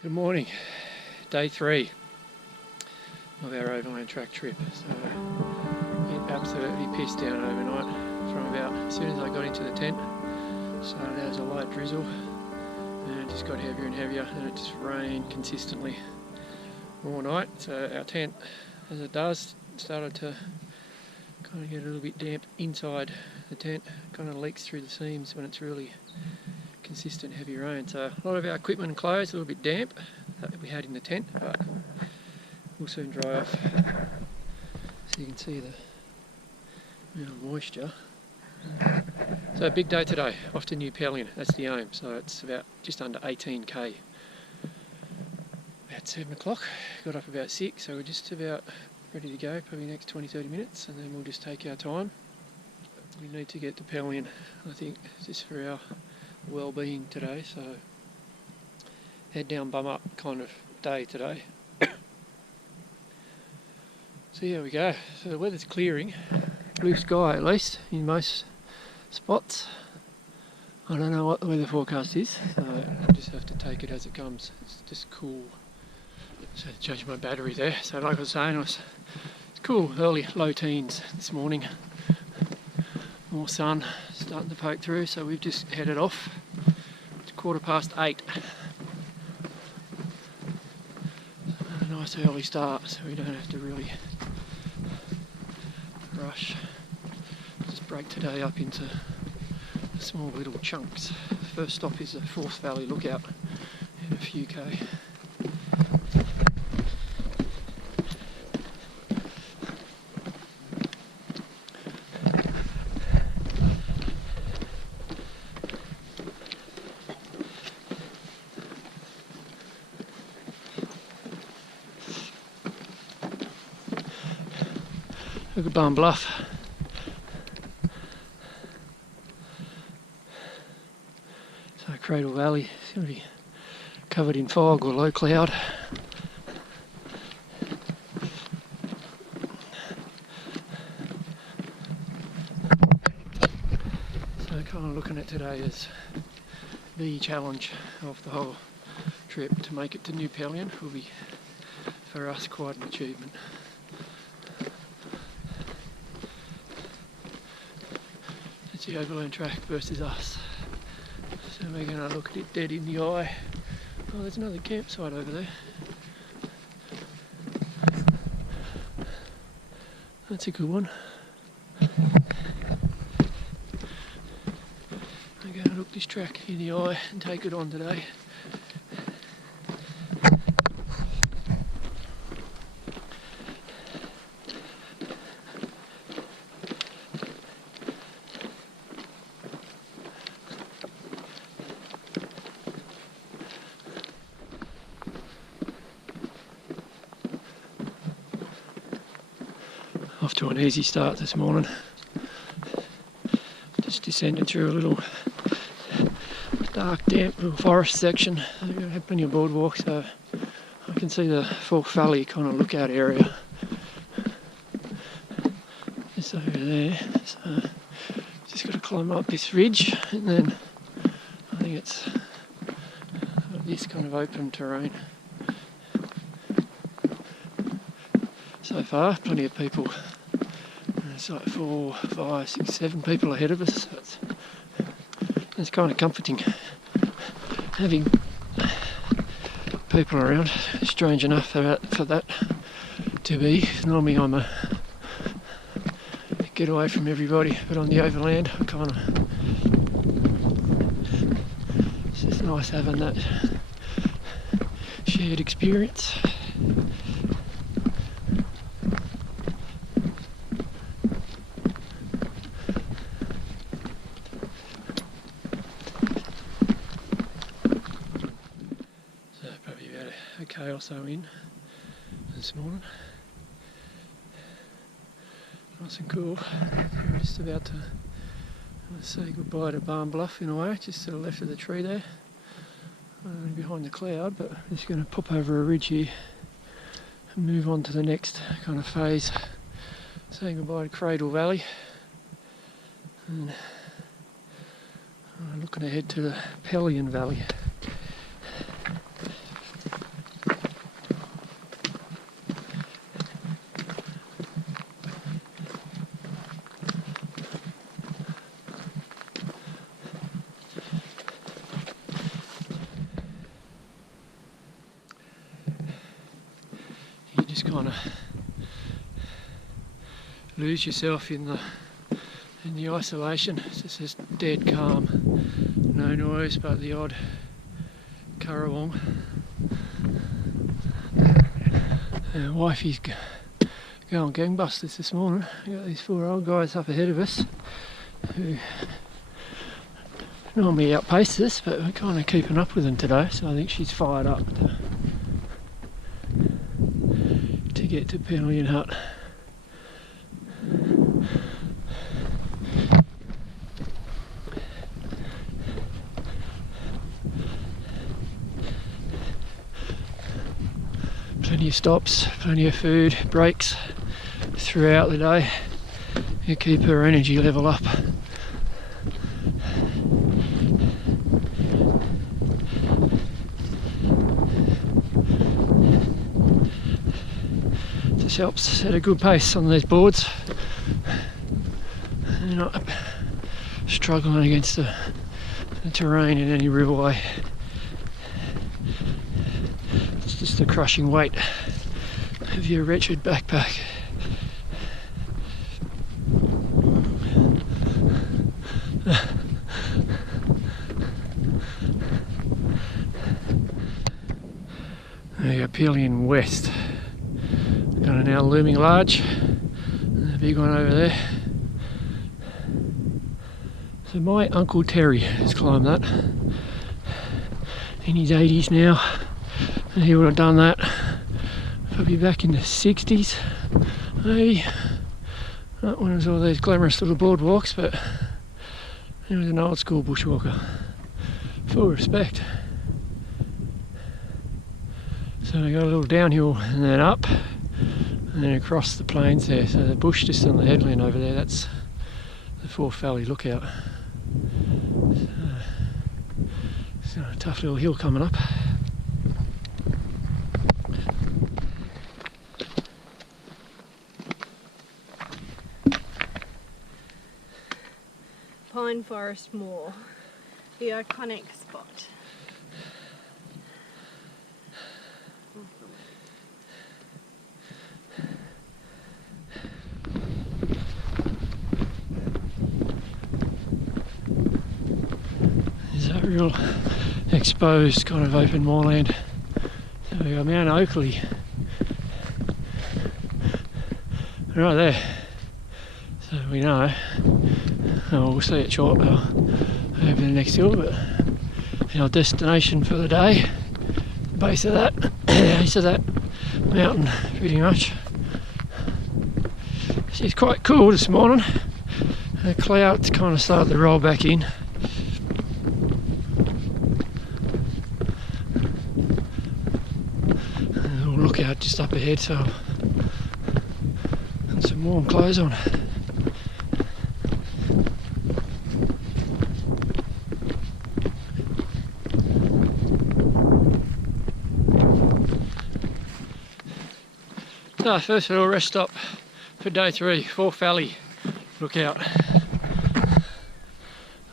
Good morning, day 3 of our Overland Track trip. So it absolutely pissed down overnight from about as soon as I got into the tent. Started out as a light drizzle and it just got heavier and heavier, and it just rained consistently all night. So our tent, as it does, started to kind of get a little bit damp inside the tent. Kind of leaks through the seams when it's really consistent heavy rain. So a lot of our equipment and clothes a little bit damp that we had in the tent, but will soon dry off. So you can see the amount of moisture. So a big day today, off to New Pelion, that's the aim. So it's about just under 18k. About 7 o'clock, got up about 6, so we're just about ready to go, probably the next 20-30 minutes, and then we'll just take our time. We need to get to Pelion, I think, just for our well-being today, so head down, bum up kind of day today. So here we go. So the weather's clearing, blue sky at least in most spots. I don't know what the weather forecast is, so I just have to take it as it comes. It's just cool. So I changed my battery there. So like I was saying, it's cool, early low teens this morning. More sun starting to poke through, so we've just headed off. It's 8:15. A nice early start, so we don't have to really rush. Just break today up into small little chunks. First stop is the Forth Valley Lookout in a few k. Look at Barn Bluff. So Cradle Valley is going to be covered in fog or low cloud. So kind of looking at today as the challenge of the whole trip. To make it to New Pelion will be for us quite an achievement. It's the Overland Track versus us. So we're going to look at it dead in the eye. Oh, there's another campsite over there. That's a good one. I'm going to look this track in the eye and take it on today. Off to an easy start this morning. Just descended through a little dark, damp little forest section. I have plenty of boardwalk, so I can see the Forth Valley kind of lookout area. Just over there. So just got to climb up this ridge, and then I think it's this kind of open terrain. So far, plenty of people. It's like 4, 5, 6, 7 people ahead of us. So it's kind of comforting having people around. Strange enough for that to be. Normally I'm a get away from everybody, but on the Overland I kind of, it's just nice having that shared experience. Okay, or so in this morning. Nice and cool. We're just about to say goodbye to Barn Bluff in a way, just to the left of the tree there. Behind the cloud, but I'm just going to pop over a ridge here and move on to the next kind of phase. Saying goodbye to Cradle Valley. And looking ahead to the Pelion Valley. kind of lose yourself in the isolation. It's just dead calm, no noise but the odd currawong. And wifey's going gangbusters this morning. We've got these 4 old guys up ahead of us who normally outpace us, but we're kind of keeping up with them today, so I think she's fired up to get to Pelion Hut. Plenty of stops, plenty of food, breaks throughout the day to keep her energy level up. This helps set a good pace on these boards. You're not struggling against the terrain in any real way. It's just the crushing weight of your wretched backpack. There you go, Pelion West. Got an now looming large, and a big one over there. So my Uncle Terry has climbed that in his 80s now, and he would have done that probably back in the 60s, maybe. Not when it was all these glamorous little boardwalks, but he was an old school bushwalker. Full respect. So we got a little downhill and then up, and then across the plains there. So the bush just on the headland over there, that's the Forth Valley lookout. So a tough little hill coming up. Pine Forest Moor, the iconic spot. There's that real exposed kind of open moorland. So we got Mount Oakley right there. So we know, we'll see it short over the next hill, but our destination for the day, base of that mountain pretty much. It's quite cool this morning. The clouds kind of started to roll back in. And a little lookout just up ahead, so and some warm clothes on. So first little rest stop for day 3, Forth Valley lookout.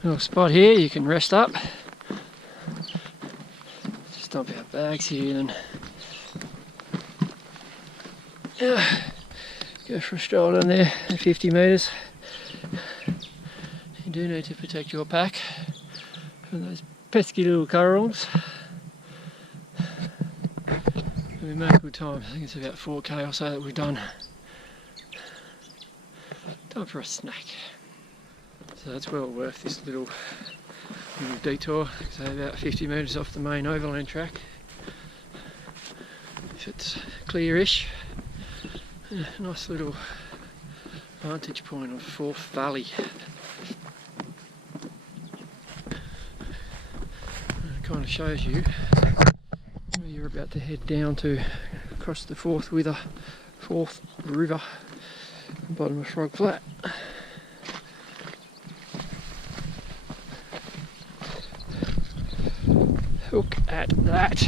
Little spot here you can rest up. Just dump our bags here and go for a stroll down there at 50 metres. You do need to protect your pack from those pesky little currawongs. We made good time. I think it's about 4k or so that we've done. Time for a snack. So that's well worth this little detour. So about 50 metres off the main Overland Track. If it's clearish, a nice little vantage point of Forth Valley. It kind of shows you where you're about to head down to, across the Forth River, bottom of Frog Flat. Look at that.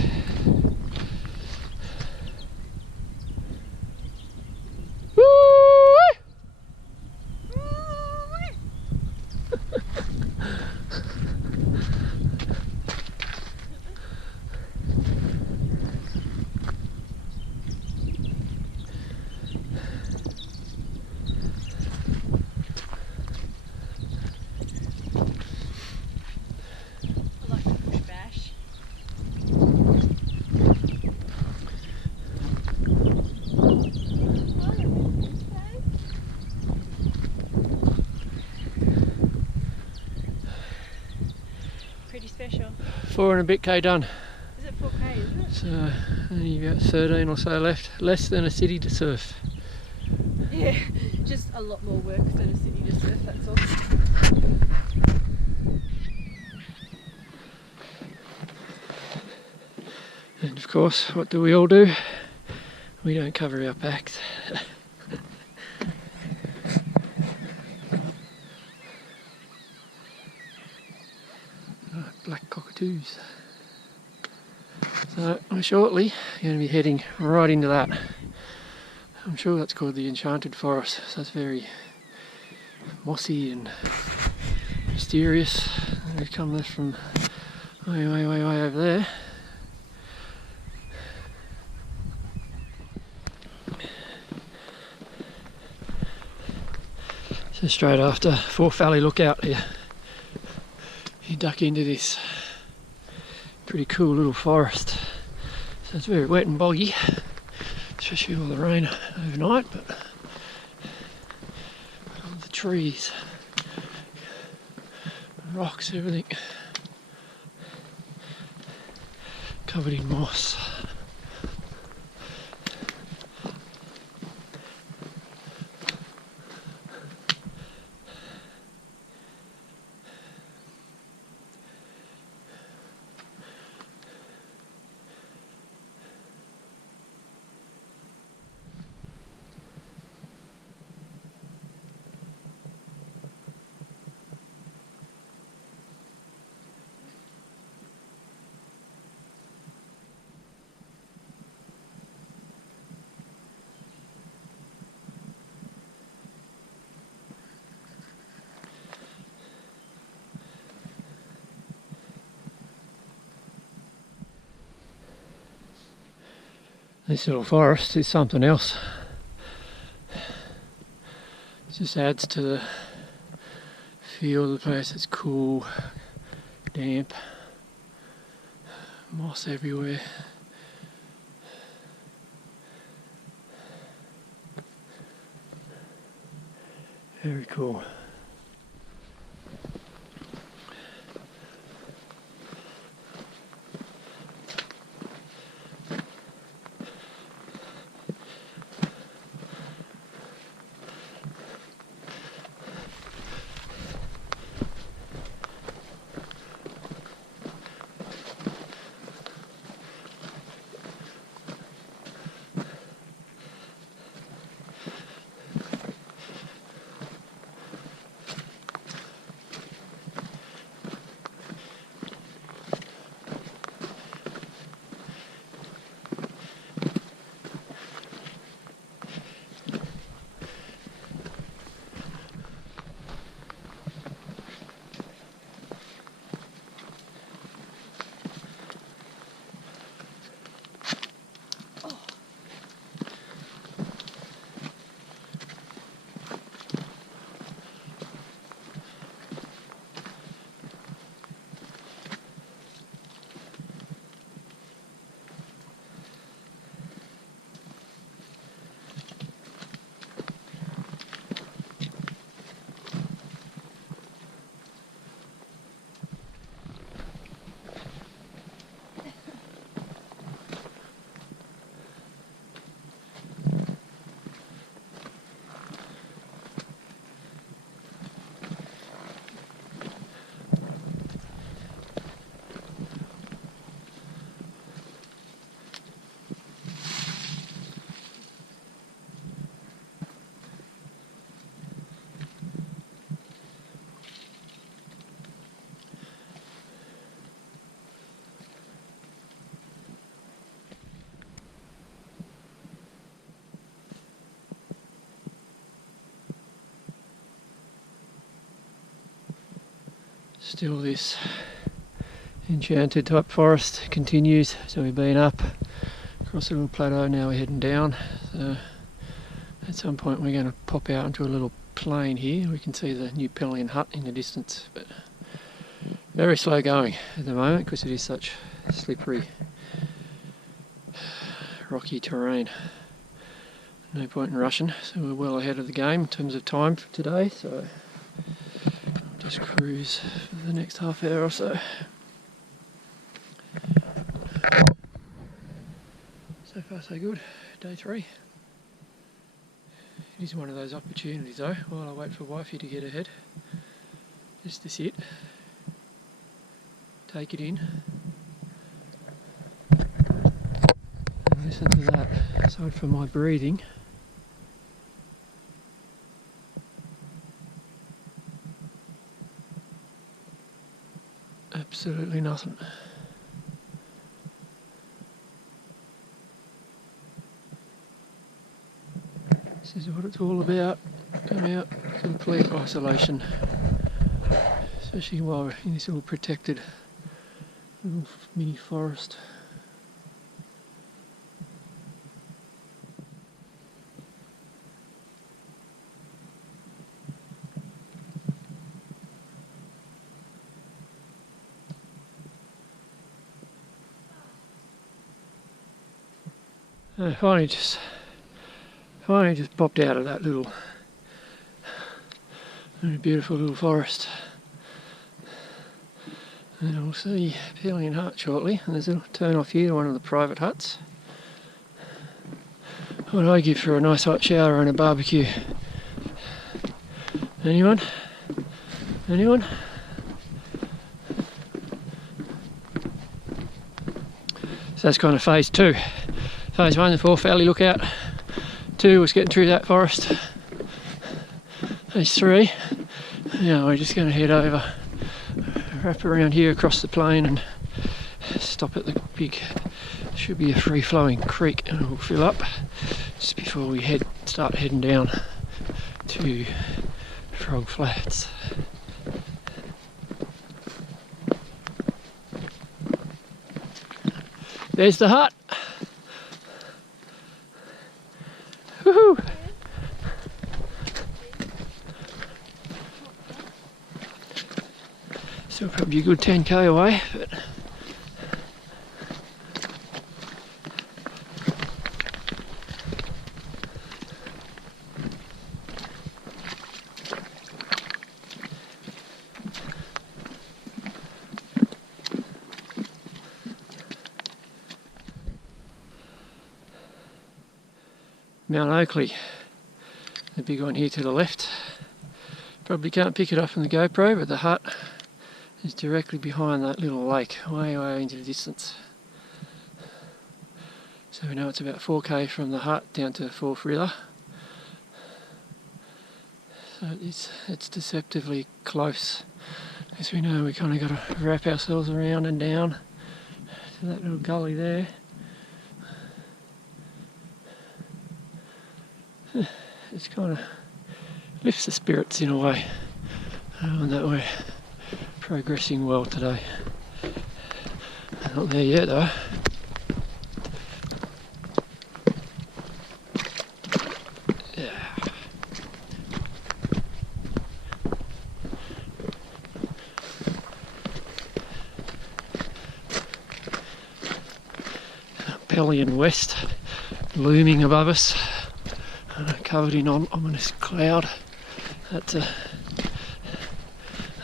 pretty special. 4 and a bit K done. Is it 4K, isn't it? So only about 13 or so left. Less than a city to surf. Yeah, just a lot more work than a city to surf, that's all. And of course, what do we all do? We don't cover our backs. Black cockatoos. So we're shortly going to be heading right into that. I'm sure that's called the Enchanted Forest, so it's very mossy and mysterious. We've come this from way over there. So straight after Forth Valley Lookout here, you duck into this pretty cool little forest. So it's very wet and boggy, especially all the rain overnight, but all the trees, rocks, everything covered in moss. This little forest is something else. It just adds to the feel of the place. It's cool, damp, moss everywhere. Very cool. Still this enchanted type forest continues, so we've been up across a little plateau, now we're heading down. So at some point we're going to pop out into a little plain here. We can see the new Pelion Hut in the distance, but very slow going at the moment because it is such slippery, rocky terrain. No point in rushing, so we're well ahead of the game in terms of time for today, so just cruise for the next half hour or so. So far so good, day 3. It is one of those opportunities though, while I wait for wifey to get ahead, just to sit, take it in, and listen to that. Aside from my breathing, absolutely nothing. This is what it's all about, come out, complete isolation, especially while we're in this little protected little mini forest. I finally just popped out of that little beautiful little forest, and we'll see Pelion Hut shortly, and there's a turn off here to one of the private huts. What do I give for a nice hot shower and a barbecue? Anyone? Anyone? So that's kind of phase 2. Phase 1, the 4th Valley lookout. 2 was getting through that forest. Phase 3, now we're just going to head over, wrap around here across the plain and stop at the big, should be a free flowing creek, and we'll fill up just before we start heading down to Frog Flats. There's the hut. Woohoo! Still probably a good 10k away, but Mount Oakley, the big one here to the left. Probably can't pick it up from the GoPro, but the hut is directly behind that little lake, way into the distance. So we know it's about 4k from the hut down to the Fourth River. So it's deceptively close. As we know, we kind of got to wrap ourselves around and down to that little gully there. It's kind of lifts the spirits in a way, and that we're progressing well today. Not there yet though. Yeah. Pelion West looming above us, covered in ominous cloud. That's like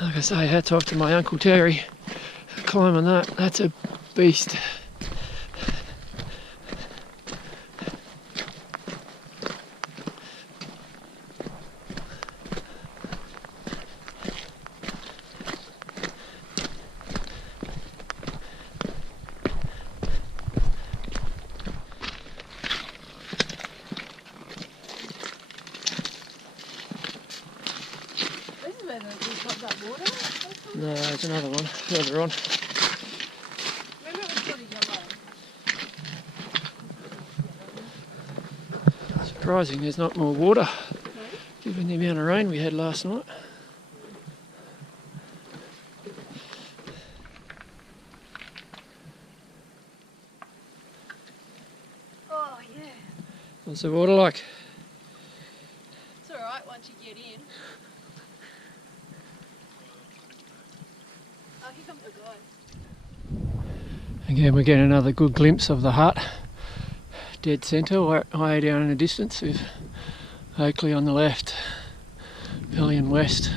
I say, hats off to my Uncle Terry for climbing that. That's a beast. No, there's another one further on. Remember it was sort of yellow. Surprising there's not more water, No? given the amount of rain we had last night. Oh yeah. What's the water like? It's alright once you get in. Oh, here comes the guy. Again, we get another good glimpse of the hut. Dead centre, way down in the distance, with Oakley on the left, Pelion West,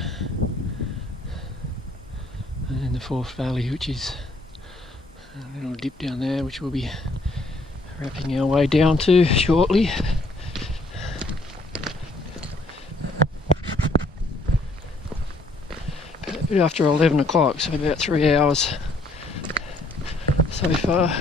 and then the Fourth Valley, which is A little dip down there, which we'll be wrapping our way down to shortly. A bit after 11 o'clock, so about 3 hours so far.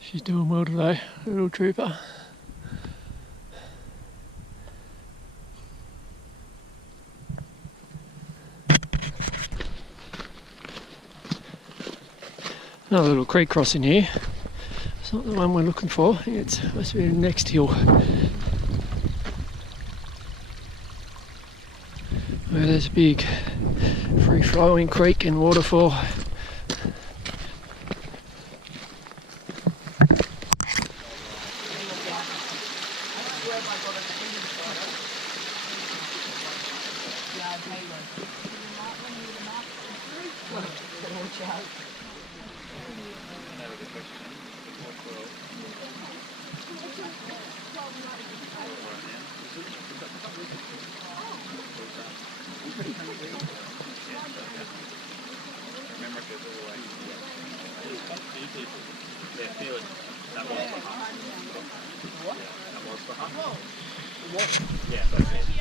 She's doing well today, little trooper. Another little creek crossing here. It's not the one we're looking for. It must be the next hill. Where there's a big free-flowing creek and waterfall.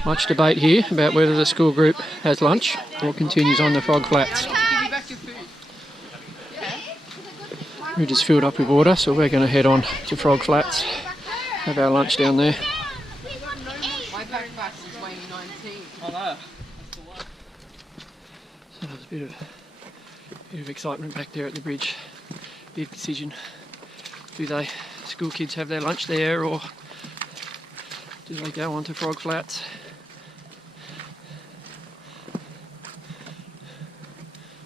Much debate here about whether the school group has lunch or continues on the Frog Flats. We just filled up with water, so we're going to head on to Frog Flats, have our lunch down there. So there's a bit of excitement back there at the bridge. Big decision. Do the school kids have their lunch there, or do they go on to Frog Flats?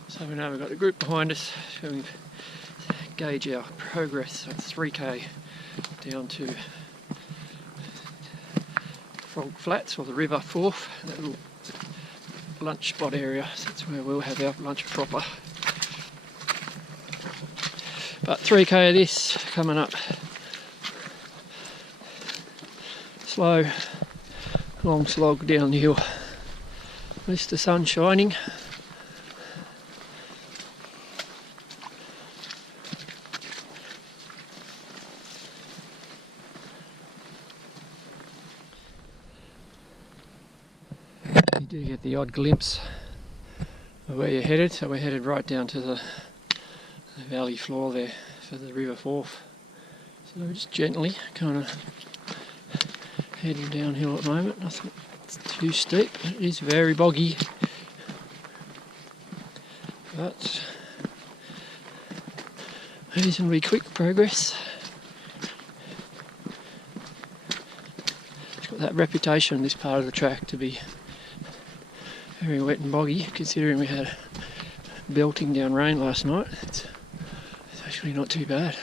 So we know we've got the group behind us, so we gauge our progress. So it's 3k down to Frog Flats, or the River Forth, that little lunch spot area. So that's where we'll have our lunch proper. But 3k of this coming up. Slow, long slog down the hill. At least the sun's shining. You do get the odd glimpse of where you're headed, so we're headed right down to the valley floor there for the River Forth. So we're just gently kind of heading downhill at the moment. Nothing too steep. It is very boggy, but reasonably quick progress. It's got that reputation, this part of the track, to be very wet and boggy, considering we had belting down rain last night. It's actually not too bad.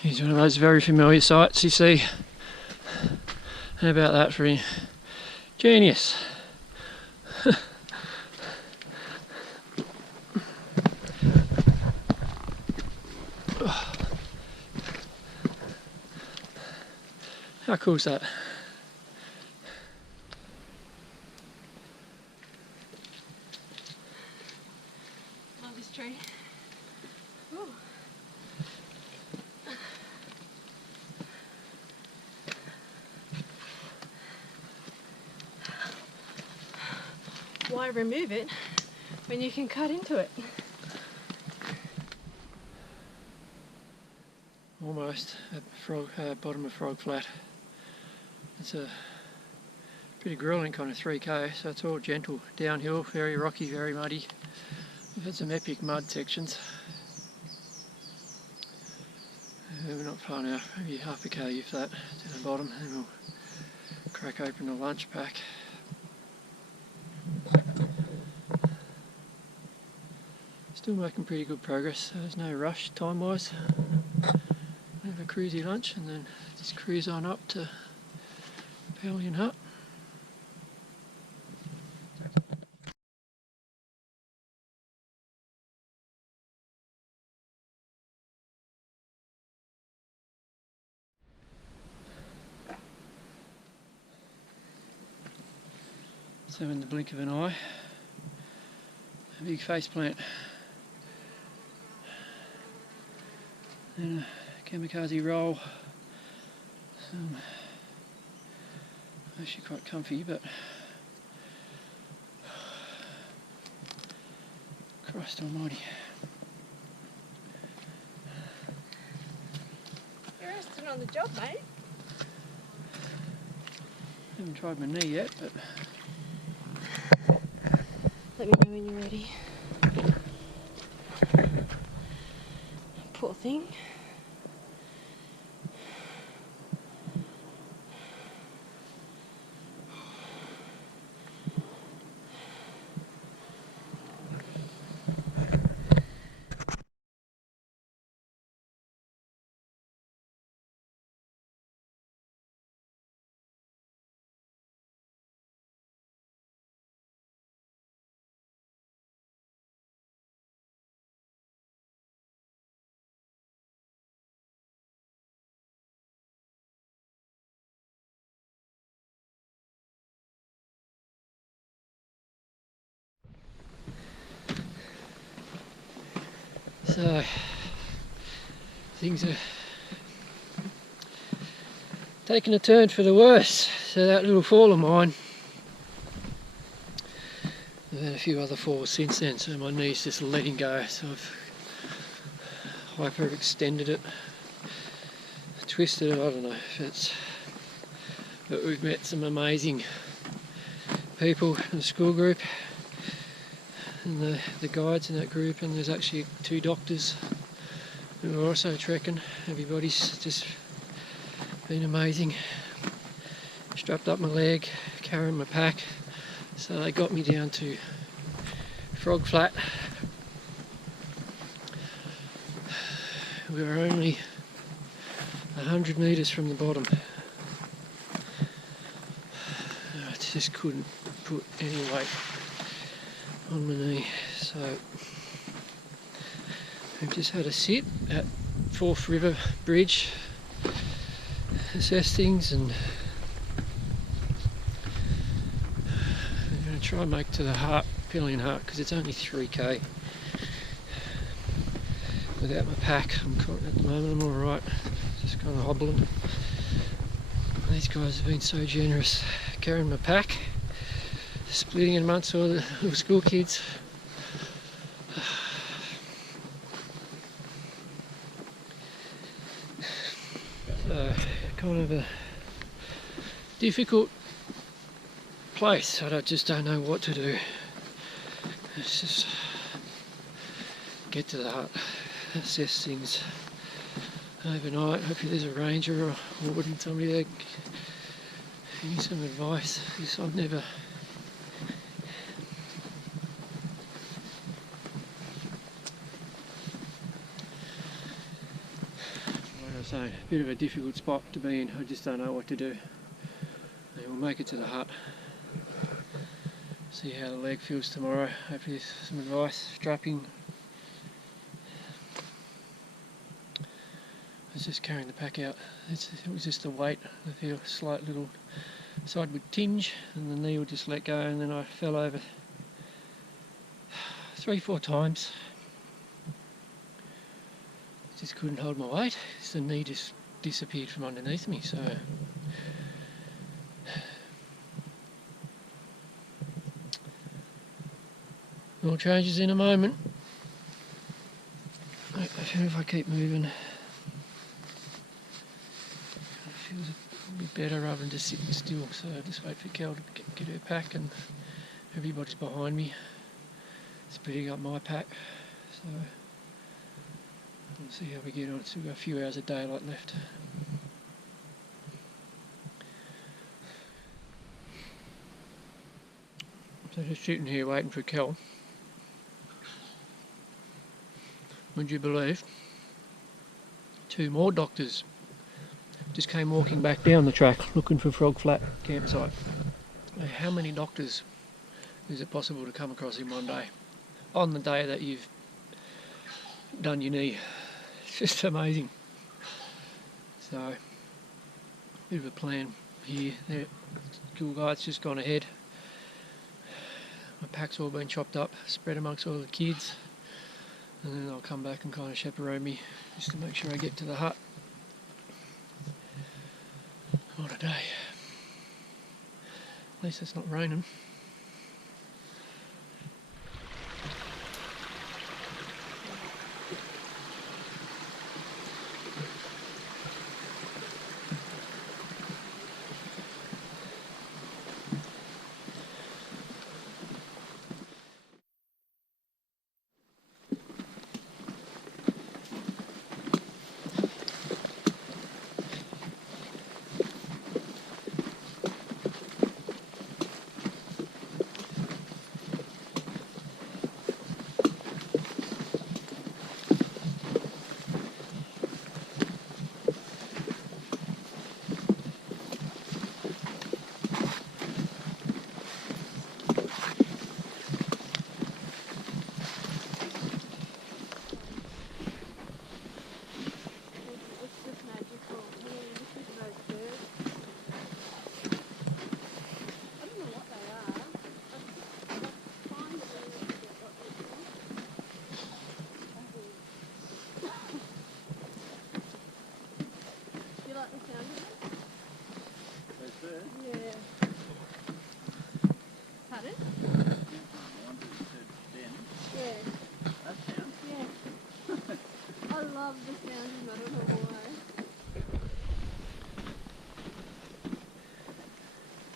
He's one of those very familiar sights you see. How about that for him? Genius. How cool is that? Love this tree. Ooh. Why remove it when you can cut into it? Almost at bottom of Frog Flat. It's a pretty grueling kind of 3k, so it's all gentle downhill, very rocky, very muddy. We've had some epic mud sections. We're not far now, maybe half a k if that, to the bottom, and we'll crack open the lunch pack. Still making pretty good progress, so there's no rush time wise. Have a cruisy lunch and then just cruise on up to Pelion Hut. So in the blink of an eye, a big face plant and a kamikaze roll. Actually quite comfy, but Christ almighty. You're resting on the job, mate. Haven't tried my knee yet, but Let me know when you're ready. Poor thing. so things are taking a turn for the worse. So that little fall of mine, I've had a few other falls since then, so my knee's just letting go, so I've hyperextended it, twisted it, I don't know if it's, but we've met some amazing people in the school group and the guides in that group, and there's actually 2 doctors who are also trekking. Everybody's just been amazing. Strapped up my leg, carrying my pack, so they got me down to Frog Flat. We were only 100 metres from the bottom. I just couldn't put any weight on my knee, so we've just had a sit at Forth River Bridge, assess things, and I'm going to try and make to the Pelion Hut because it's only 3k. Without my pack, at the moment I'm alright, just kind of hobbling. These guys have been so generous carrying my pack, splitting it amongst all the little school kids. So, kind of a difficult place. I just don't know what to do. Let's just get to the hut, assess things overnight. Hopefully there's a ranger or wouldn't somebody there give me some advice, because I've never I was saying, a bit of a difficult spot to be in. I just don't know what to do. And we'll make it to the hut. See how the leg feels tomorrow. Hopefully there's some advice. Strapping. I was just carrying the pack out. It was just the weight. I feel a slight little sideward tinge and the knee would just let go, and then I fell over 3-4 times. Just couldn't hold my weight. The knee just disappeared from underneath me, so all changes in a moment. If I keep moving, it feels a bit better rather than just sitting still. So I just wait for Kel to get her pack, and everybody's behind me, splitting up my pack. So we'll see how we get on. Still got a few hours of daylight left. So just sitting here waiting for Kel. Would you believe? 2 more doctors just came walking back down the track looking for Frog Flat campsite. How many doctors is it possible to come across in one day? On the day that you've done your knee. It's just amazing. So, bit of a plan here. The school guide's just gone ahead. My pack's all been chopped up, spread amongst all the kids. And then they'll come back and kind of chaperone me just to make sure I get to the hut. What a day. At least it's not raining.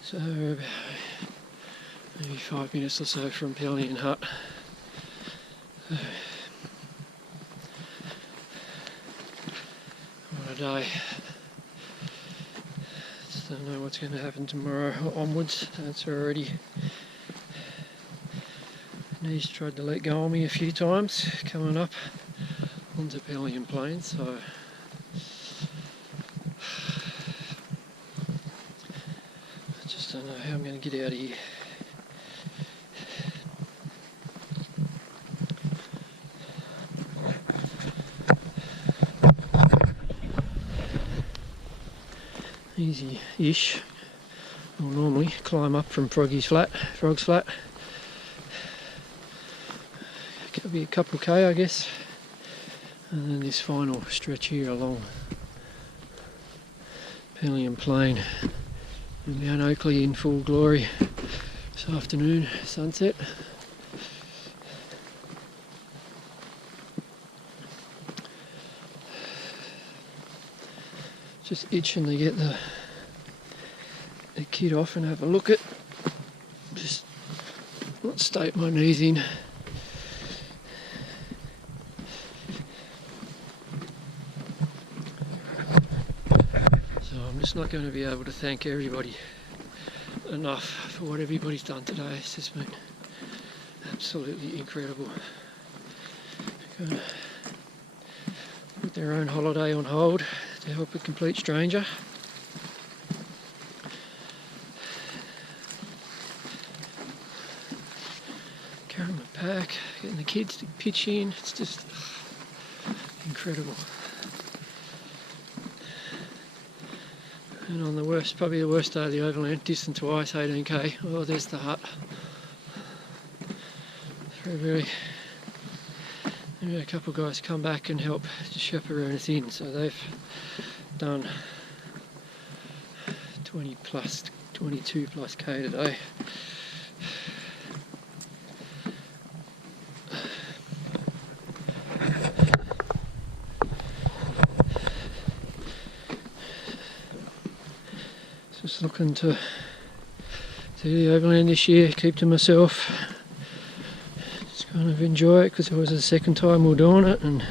So, maybe 5 minutes or so from Pelion Hut. What a day. Just don't know what's going to happen tomorrow onwards. It's already... Knees tried to let go of me a few times coming up onto Pelion Plains, so... I don't know how I'm going to get out of here. Easy-ish. I'll normally climb up from Frog's Flat. Could be a couple of K, I guess. And then this final stretch here along Pelion Plain. And Mount Oakley in full glory this afternoon, sunset. Just itching to get the kit off and have a look at. Just not state my knees in. It's not going to be able to thank everybody enough for what everybody's done today. It's just been absolutely incredible. Going to put their own holiday on hold to help a complete stranger. Carrying my pack, getting the kids to pitch in, it's just incredible. And on the worst, probably the worst day of the Overland, distance-wise, 18k, oh, there's the hut. Maybe a couple of guys come back and help to chaperone us in, so they've done 20 plus, 22 plus k today. Just looking to do the Overland this year, keep to myself. Kind of enjoy it because it was the second time we were doing it, and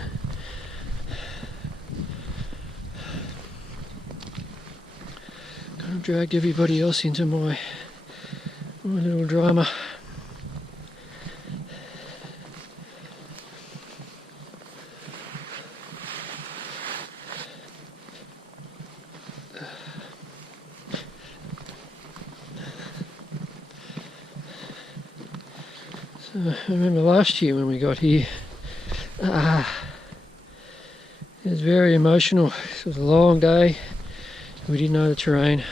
kind of dragged everybody else into my little drama. I remember last year when we got here, it was very emotional. It was a long day, we didn't know the terrain.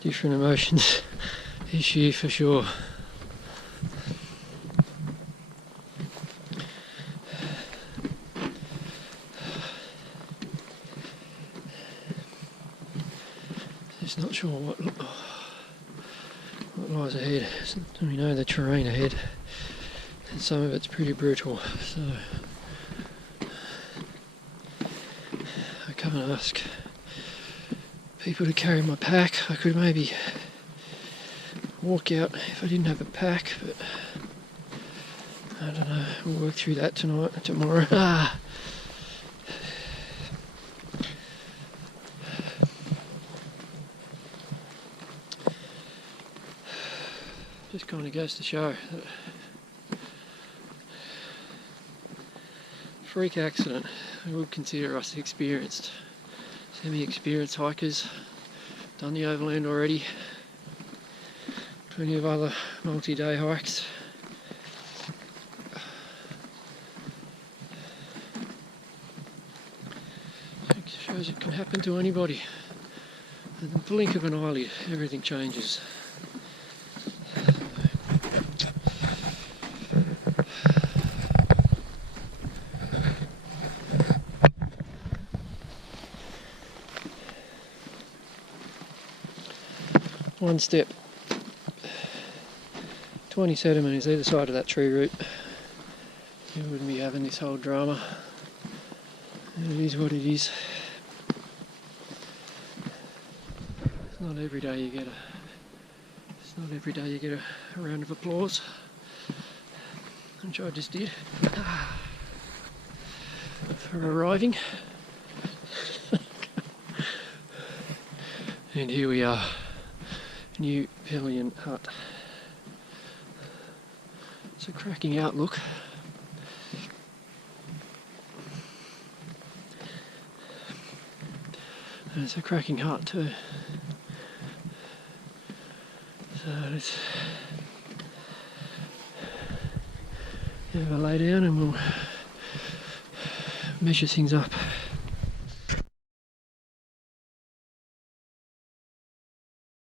Different emotions this year for sure. Just not sure what lies ahead. We know the terrain ahead, and some of it's pretty brutal, so I can't ask people to carry my pack. I could maybe walk out if I didn't have a pack, but I don't know, we'll work through that tomorrow. Just kind of goes to show that freak accident, I would consider us experienced, semi-experienced hikers, done the Overland already, plenty of other multi-day hikes. It shows it can happen to anybody. At the blink of an eyelid, everything changes. One step, 20 centimetres either side of that tree root, you wouldn't be having this whole drama. And it is what it is. It's not every day you get a round of applause, which I just did for arriving. And here we are. New Pelion Hut. It's a cracking outlook. And it's a cracking hut too. So let's have a lay down and we'll measure things up.